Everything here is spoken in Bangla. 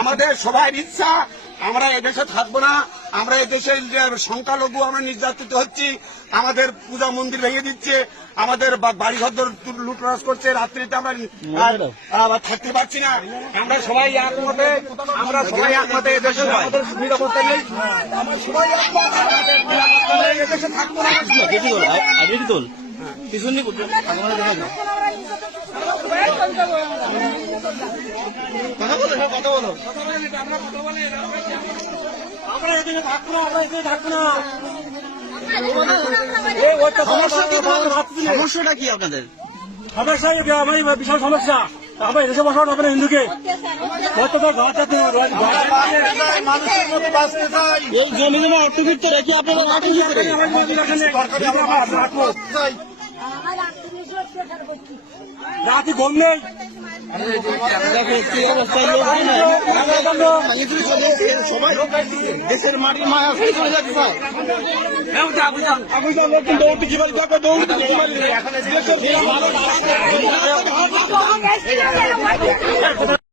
আমাদের সবাই ইচ্ছা আমরা এদেশে থাকব না আমরা এদেশের যে সংখ্যালঘু আমরা নির্যাতিত হচ্ছি আমাদের পূজা মন্দির ভেঙে দিচ্ছে আমাদের বাড়িঘর লুটরাজ করছে রাত্রিতে আমরা থাকতে পারছি না। আমরা সবাই একমতে আমরা সবাই একমতে এদেশে আমাদের নিরাপত্তা নেই। আমরা সবাই একমত, আমাদের নিরাপত্তা নেই, এদেশে থাকব না। দেখি তোল আগে কি তোল পিছন কথা বলো কথা বলো। আমরা এখানে থাকব না আমরা এখানে থাকব না। সমস্যাটা কি আপনাদের? সমস্যা আমার বিশাল সমস্যা? আমরা এদেশে বসানো হবে না হিন্দুকে? এই জমি জমা অর্থবিত্ত রেখে আপনারা রাতে ঘুম নেই। দেশের মাটির মায়া ফেলে চলে যাচ্ছে স্যার।